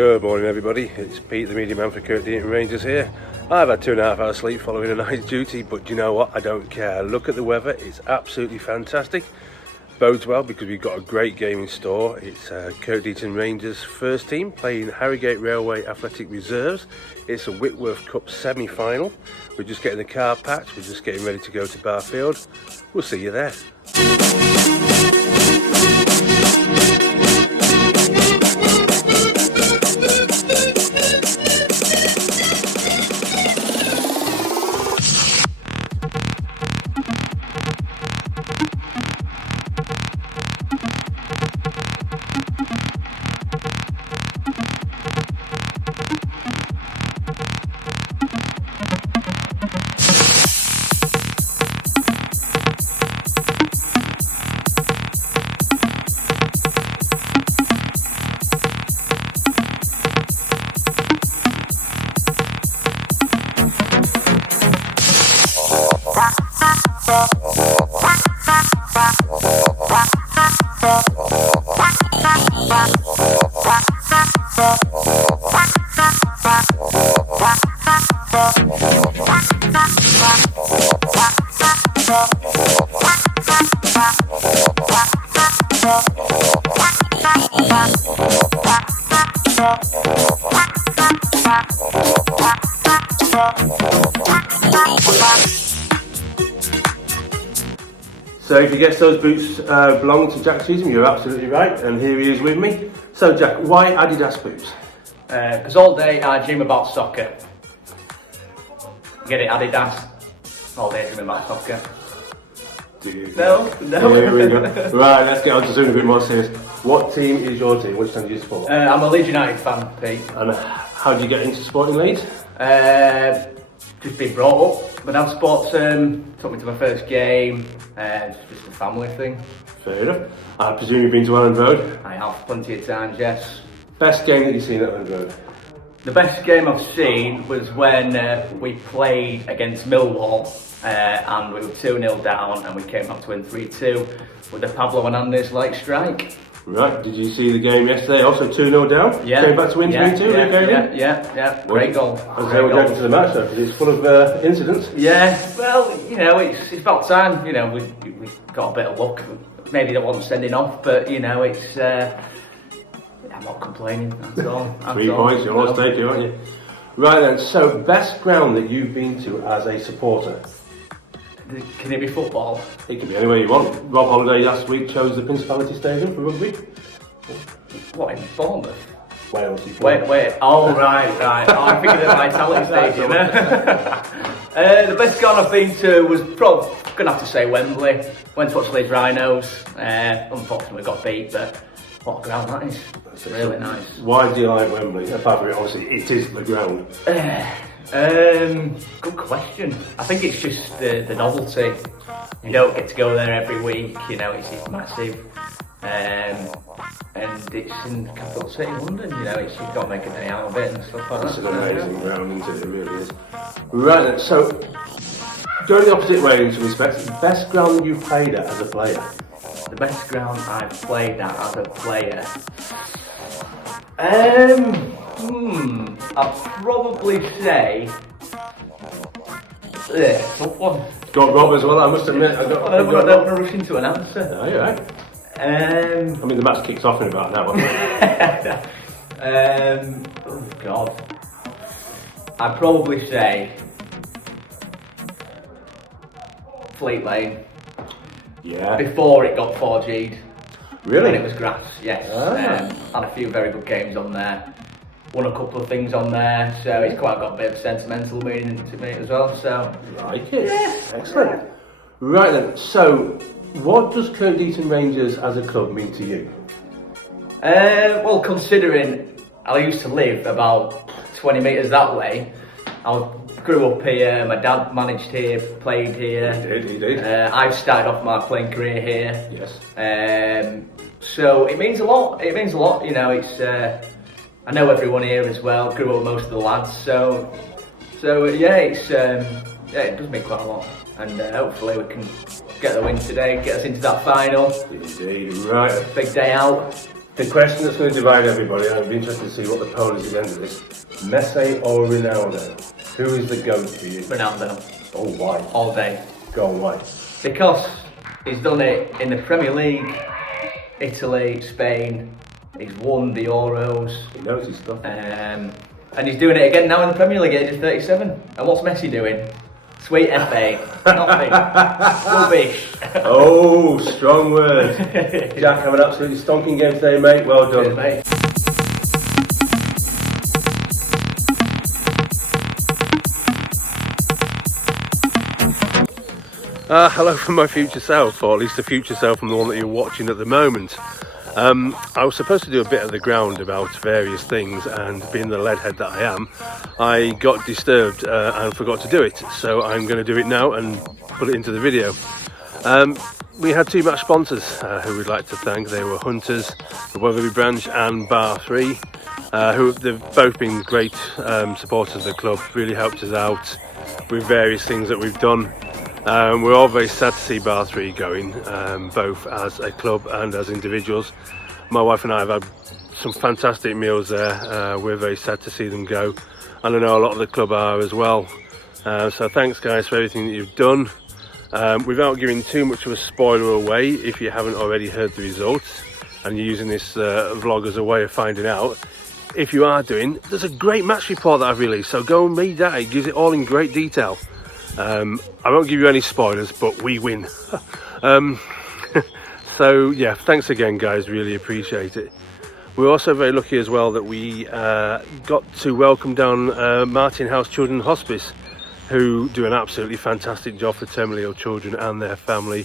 Good morning everybody, it's Pete the media man for Harrogate Rangers here. I've had 2.5 hours sleep following a night's duty, but do you know what, I don't care. Look at the weather, it's absolutely fantastic. Bodes well because we've got a great game in store. It's Harrogate Rangers first team playing Harrogate Railway Athletic Reserves. It's a Whitworth Cup Semi-Final. We're just getting the car packed, we're just getting ready to go to Barfield. We'll see you there. So if you guess those boots belong to Jack Cheetham, you're absolutely right, and here he is with me. So Jack, why Adidas boots? Because all day I dream about soccer. Get it, Adidas? All day I dream about soccer. No. Here we go. Right, let's get on to something a bit more serious. What team is your team? Which team do you support? I'm a Leeds United fan, Pete. And how do you get into supporting Leeds? Just been brought up. My dad sports took me to my first game. It's just a family thing. Fair enough. I presume you've been to Elland Road? I have plenty of times, yes. Best game that you've seen at Elland Road? The best game I've seen was when we played against Millwall and we were 2-0 down and we came up to win 3-2 with the Pablo Hernandez late strike. Right, did you see the game yesterday? Also 2-0 down? Yeah. Came back to win 3-2? Yeah. Great goal. How's how we're going to the match though? Because it's full of incidents. Yeah, well, you know, it's about time. You know, we got a bit of luck. Maybe they wasn't sending off, but you know, it's. I'm not complaining. That's all. 3 points, you're always taking, aren't you? Right then. So, best ground that you've been to as a supporter? Can it be football? It can be anywhere you want. Rob Holiday last week chose the Principality Stadium for rugby. What, in Bournemouth? Wales. Wait. Oh, right. Oh, I'm thinking of Vitality Stadium. The best ground I've been to was probably going to have to say Wembley. Went to watch Leeds Rhinos. Unfortunately got beat, but what a ground that is. It's really nice. Why do you like Wembley? Apart from it, obviously, it is the ground. Good question. I think it's just the novelty. You don't get to go there every week, you know, it's massive. And it's in the capital city, London, you know, you've got to make a day out of it and stuff like that. It's an amazing ground, isn't it? It really is. Right then, so, going the opposite way in some respects, the best ground you've played at as a player? The best ground I've played at as a player? I'd probably say... tough one. Got Rob as well, I must admit. I don't want to rush into an answer. No, you're right. I mean, the match kicks off in about an hour. Oh God. I'd probably say Fleet Lane. Yeah. Before it got 4G'd. Really? When it was grass, yes. Had a few very good games on there. Won a couple of things on there, so it's quite got a bit of sentimental meaning to me as well. So. Like it. Yeah. Excellent. Right then. So, what does Harrogate Rangers as a club mean to you? Well, considering I used to live about 20 metres that way, I grew up here, my dad managed here, played here. He did. I started off my playing career here. Yes. So it means a lot, you know, it's, I know everyone here as well, grew up with most of the lads, so yeah, it's, it does mean quite a lot. And hopefully we can get the win today, get us into that final. Indeed, right. Big day out. The question that's going to divide everybody, and I'd be interested to see what the poll is at the end of this: Messi or Ronaldo? Who is the GOAT for you? Ronaldo. Oh, why? All day. Go on, why? Because he's done it in the Premier League, Italy, Spain. He's won the Euros. He knows his stuff. And he's doing it again now in the Premier League at age 37. And what's Messi doing? Sweet FA. Nothing. Rubbish. Oh, strong words. Jack, have an absolutely stonking game today, mate. Well done. Cheers, mate. Hello from my future self, or at least the future self from the one that you're watching at the moment. I was supposed to do a bit of the ground about various things, and being the leadhead that I am, I got disturbed and forgot to do it. So I'm going to do it now and put it into the video. We had two match sponsors who we'd like to thank. They were Hunters, the Wetherby branch, and Bar 3, who they've both been great supporters of the club, really helped us out with various things that we've done. We're all very sad to see Bar 3 going, both as a club and as individuals. My wife and I have had some fantastic meals there. We're very sad to see them go, and I know a lot of the club are as well. So thanks guys for everything that you've done. Without giving too much of a spoiler away, if you haven't already heard the results and you're using this vlog as a way of finding out, if you are doing, there's a great match report that I've released, so go and read that. It gives it all in great detail. I won't give you any spoilers, but we win. So yeah, thanks again guys, really appreciate it. We're also very lucky as well that we got to welcome down Martin House Children Hospice, who do an absolutely fantastic job for terminally ill children and their family.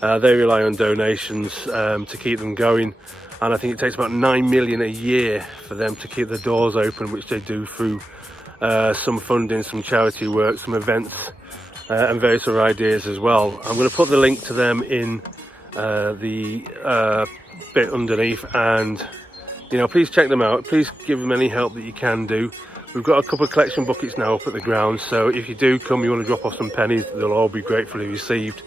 They rely on donations to keep them going, and I think it takes about 9 million a year for them to keep the doors open, which they do through some funding, some charity work, some events, and various other ideas as well. I'm going to put the link to them in the bit underneath, and you know, please check them out. Please give them any help that you can do. We've got a couple of collection buckets now up at the ground, so if you do come, you want to drop off some pennies, they'll all be gratefully received.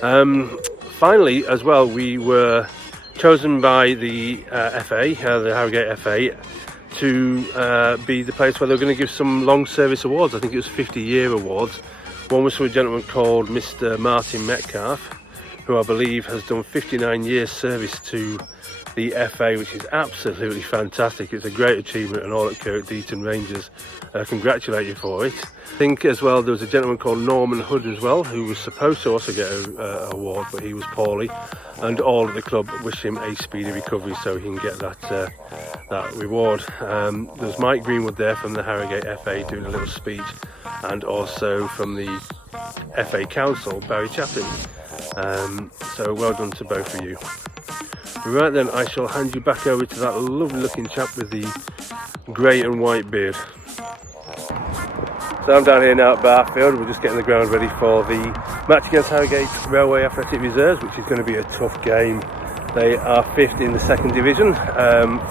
Finally as well, we were chosen by the FA, the Harrogate FA, to be the place where they're going to give some long service awards. I think it was 50-year awards. One was for a gentleman called Mr Martyn Metcalfe, who I believe has done 59 years service to the FA, which is absolutely fantastic. It's a great achievement, and all at Kirkdeaton Rangers congratulate you for it. I think as well there was a gentleman called Norman Hood as well, who was supposed to also get an award, but he was poorly, and all of the club wish him a speedy recovery so he can get that reward. There's Mike Greenwood there from the Harrogate FA doing a little speech, and also from the FA Council, Barry Chaplin. So well done to both of you. Right then, I shall hand you back over to that lovely looking chap with the grey and white beard. So I'm down here now at Barfield. We're just getting the ground ready for the match against Harrogate Railway Athletic Reserves, which is going to be a tough game. They are 5th in the 2nd division,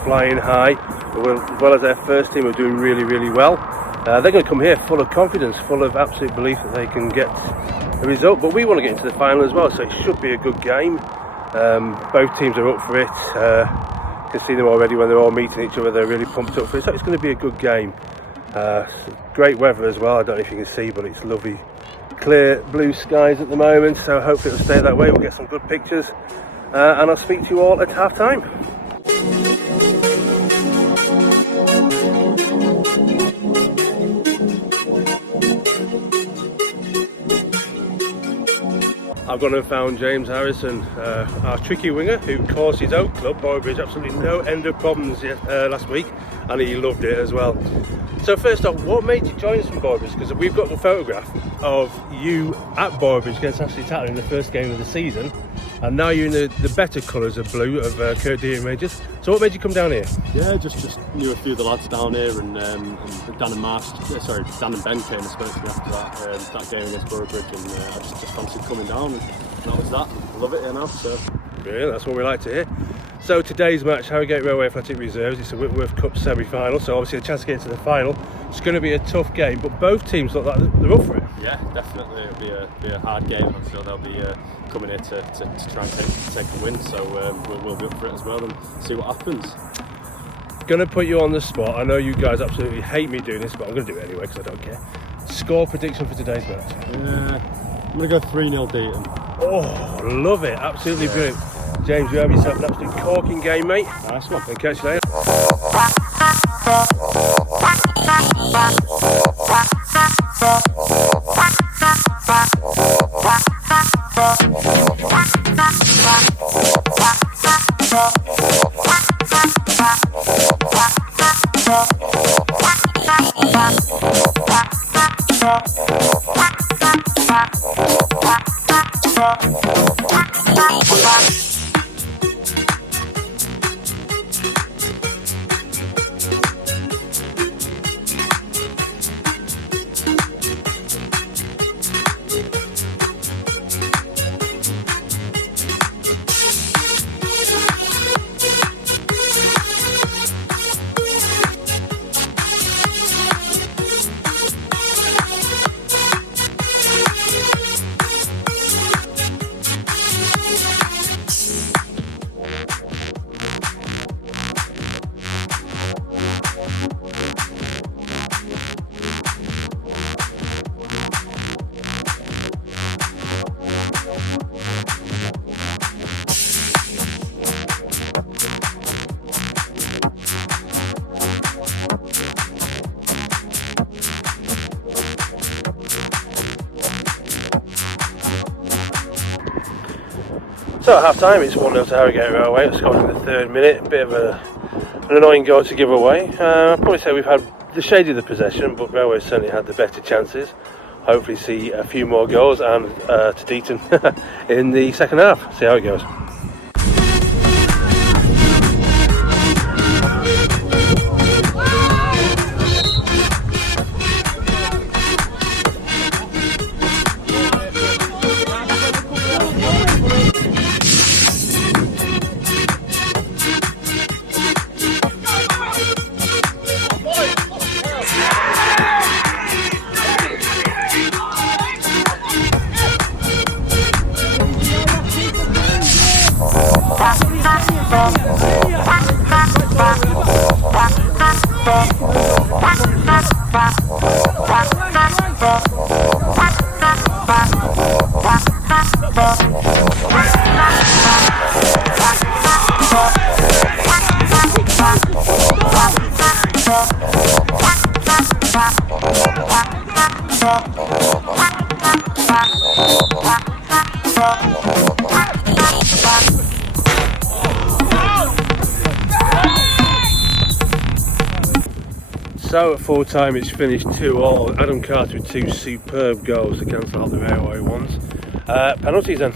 flying high, as well as their first team are doing really, really well. They're going to come here full of confidence, full of absolute belief that they can get a result, but we want to get into the final as well, so it should be a good game. Both teams are up for it. You can see them already when they're all meeting each other, they're really pumped up for it, so it's going to be a good game. Great weather as well, I don't know if you can see, but it's lovely clear blue skies at the moment, so hopefully it'll stay that way. We'll get some good pictures, and I'll speak to you all at half time. I've gone and found James Harrison, our tricky winger, who caused his own club, Boroughbridge, absolutely no end of problems last week, and he loved it as well. So first off, what made you join us from Boroughbridge? Because we've got a photograph of you at Boroughbridge against Ashley Tatler in the first game of the season, and now you're in the better colours of blue of Kirkdeaton Rangers. So what made you come down here? Yeah, just knew a few of the lads down here, and Dan and Ben came and spoke to me after that game against Boroughbridge, and I just fancied coming down, and that was that. I love it here now, so. Brilliant, that's what we like to hear. So today's match, Harrogate Railway Athletic Reserves, it's a Whitworth Cup Semi-Final, so obviously a chance to get into the final. It's going to be a tough game, but both teams look like they're up for it. Yeah, definitely. It'll be a hard game. I'm sure they'll be coming here to try and take the win. So we'll be up for it as well and see what happens. Going to put you on the spot. I know you guys absolutely hate me doing this, but I'm going to do it anyway because I don't care. Score prediction for today's match. I'm going to go 3-0 Deaton. Oh, love it. Absolutely brilliant. James, you have yourself an absolute corking game, mate. Nice one. And catch you later. So at half time it's 1-0 to Harrogate Railway. It's scored in the 3rd minute. A bit of an annoying goal to give away. I'd probably say we've had the shade of the possession, but Railway certainly had the better chances. Hopefully see a few more goals and to Deaton in the second half. See how it goes. So at full time it's finished 2-2. Adam Carter with 2 superb goals to cancel out the Railway ones. Penalties then.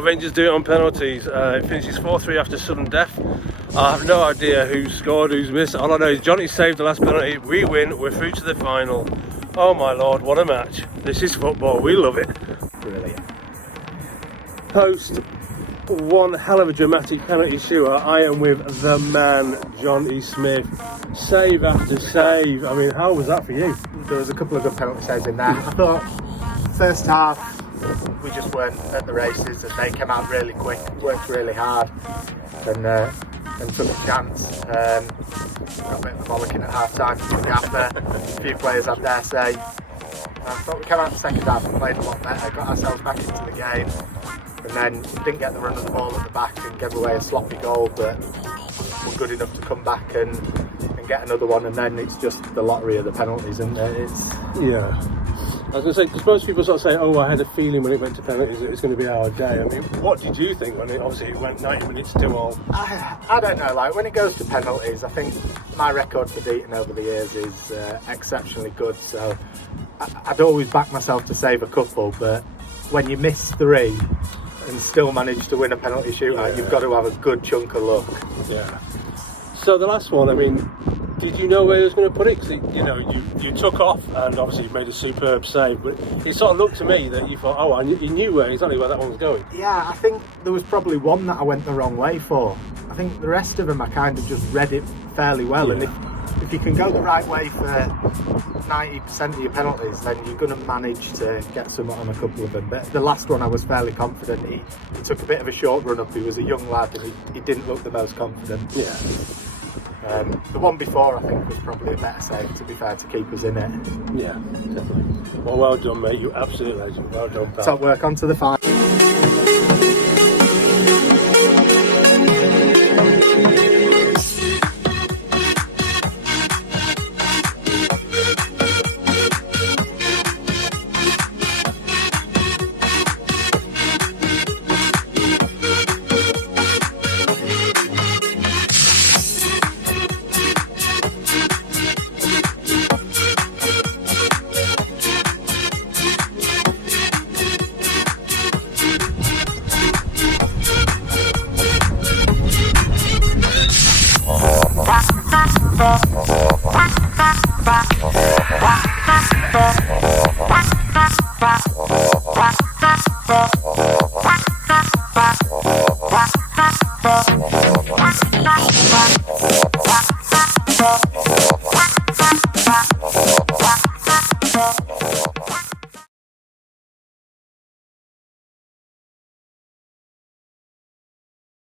Rangers do it on penalties. It finishes 4-3 after sudden death. I have no idea who scored, who's missed. All I know is Jonty saved the last penalty. We win, we're through to the final. Oh my lord, what a match. This is football, we love it. Brilliant. Post one hell of a dramatic penalty shooter, I am with the man, Jonty Smith. Save after save. I mean, how was that for you? There was a couple of good penalty saves in there. I thought first half we just weren't at the races, and they came out really quick, worked really hard, and took a chance. Got a bit of a bollocking at half time from the gaffer. A few players had their say. I thought we came out the second half and played a lot better, got ourselves back into the game, and then didn't get the run of the ball at the back and gave away a sloppy goal, but were good enough to come back and get another one, and then it's just the lottery of the penalties, and Yeah. I was going to say, because most people sort of say, oh, I had a feeling when it went to penalties that it's going to be our day. I mean, what did you think when it went 90 minutes to all? I don't know, like when it goes to penalties, I think my record for beating over the years is exceptionally good, so I'd always back myself to save a couple, but when you miss 3 and still manage to win a penalty shootout, you've got to have a good chunk of luck. Yeah. So the last one, I mean, did you know where he was going to put it? Because you took off and obviously you made a superb save, but it sort of looked to me that you thought, you knew exactly where that one was going. Yeah, I think there was probably one that I went the wrong way for. I think the rest of them I kind of just read it fairly well, and if you can go the right way for 90% of your penalties, then you're going to manage to get some on a couple of them. But the last one I was fairly confident. He took a bit of a short run up. He was a young lad and he didn't look the most confident. Yeah. The one before I think was probably a better save, to be fair, to keep us in it. Yeah, definitely. Well done, mate. You absolute legend. Well done, pal. Top work, on to the final.